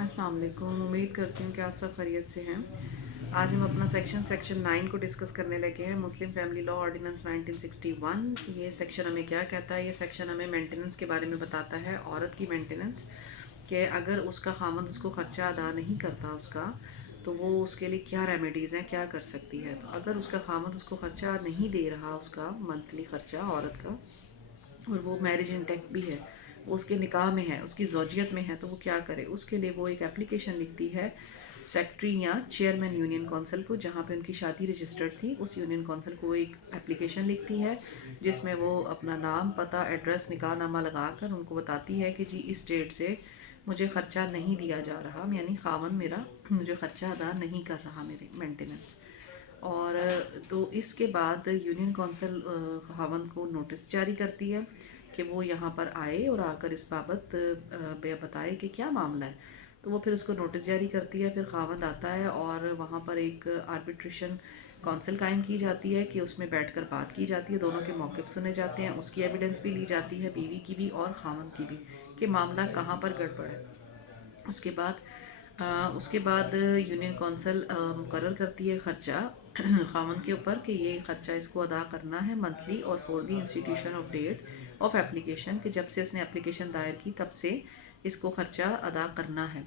अस्सलाम वालेकुम। उम्मीद करती हूँ कि आप सब खैरियत से हैं। आज हम अपना सेक्शन 9 को डिस्कस करने लगे हैं। Muslim family law ordinance 1961। ये सेक्शन हमें क्या कहता है? ये सेक्शन हमें मेंटेनेंस के बारे में बताता है, औरत की मेंटेनेंस, कि अगर उसका खामद उसको ख़र्चा अदा नहीं करता उसका, तो वो उसके लिए क्या रेमेडीज़ हैं, क्या कर सकती है। तो अगर उसका खामद उसको ख़र्चा नहीं दे रहा, उसका मंथली ख़र्चा औरत का, और वो मैरिज इंटेक्ट भी है, वो उसके निकाह में है, उसकी ज़ौजियत में है, तो वो क्या करे? उसके लिए वो एक एप्लीकेशन लिखती है सेक्रेटरी या चेयरमैन यूनियन काउंसिल को, जहाँ पे उनकी शादी रजिस्टर्ड थी, उस यूनियन काउंसिल को एक एप्लीकेशन लिखती है जिसमें वो अपना नाम, पता, एड्रेस, निकाह नामा लगा कर उनको बताती है कि जी इस डेट से मुझे ख़र्चा नहीं दिया जा रहा, यानी खावन मेरा मुझे ख़र्चा अदा नहीं कर रहा, मेरे मेंटेनेंस। और तो इसके बाद यूनियन काउंसिल खावन को नोटिस जारी करती है कि वो यहाँ पर आए और आकर इस बाबत बताए कि क्या मामला है। तो वो फिर उसको नोटिस जारी करती है। फिर खावंद आता है और वहाँ पर एक आर्बिट्रेशन काउंसिल कायम की जाती है कि उसमें बैठकर बात की जाती है, दोनों के मौक़िफ़ सुने जाते हैं, उसकी एविडेंस भी ली जाती है, बीवी की भी और खावंद की भी, कि मामला कहाँ पर गड़बड़ है। उसके बाद यूनियन कौंसल मुकर्रर करती है ख़र्चा खामन के ऊपर कि ये ख़र्चा इसको अदा करना है मंथली, और for the institution of date of application, कि जब से इसने एप्लीकेशन दायर की तब से इसको ख़र्चा अदा करना है।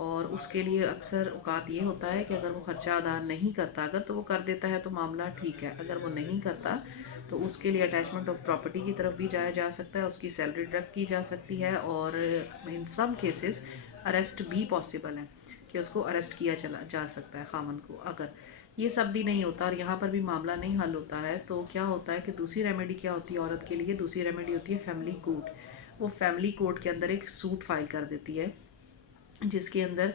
और उसके लिए अक्सर औकात ये होता है कि अगर वो ख़र्चा अदा नहीं करता, अगर तो वो कर देता है तो मामला ठीक है, अगर वो नहीं करता तो उसके लिए अटैचमेंट ऑफ प्रॉपर्टी की तरफ भी जाया जा सकता है, उसकी सैलरी डिडक्ट की जा सकती है, और इन सम केसेस अरेस्ट भी पॉसिबल है कि उसको अरेस्ट किया चला जा सकता है खामन को। अगर ये सब भी नहीं होता और यहाँ पर भी मामला नहीं हल होता है, तो क्या होता है कि दूसरी रेमेडी क्या होती है औरत के लिए? दूसरी रेमेडी होती है फैमिली कोर्ट। वो फैमिली कोर्ट के अंदर एक सूट फाइल कर देती है, जिसके अंदर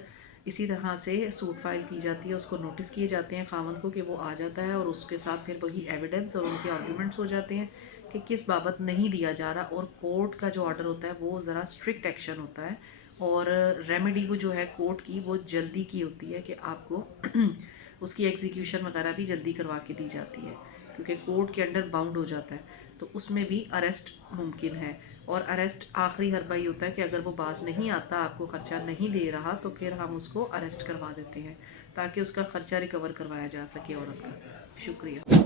इसी तरह से सूट फाइल की जाती है, उसको नोटिस किए जाते हैं खामन को कि वो आ जाता है, और उसके साथ फिर वही एविडेंस और उनके आर्गूमेंट्स हो जाते हैं कि किस बाबत नहीं दिया जा रहा। और कोर्ट का जो ऑर्डर होता है वो ज़रा स्ट्रिक्ट एक्शन होता है, और रेमेडी वो जो है कोर्ट की वो जल्दी की होती है कि आपको उसकी एग्जीक्यूशन वगैरह भी जल्दी करवा के दी जाती है, क्योंकि कोर्ट के अंडर बाउंड हो जाता है। तो उसमें भी अरेस्ट मुमकिन है, और अरेस्ट आखिरी हरबा ही होता है कि अगर वो बाज नहीं आता, आपको ख़र्चा नहीं दे रहा, तो फिर हम उसको अरेस्ट करवा देते हैं ताकि उसका ख़र्चा रिकवर करवाया जा सके औरत का। शुक्रिया।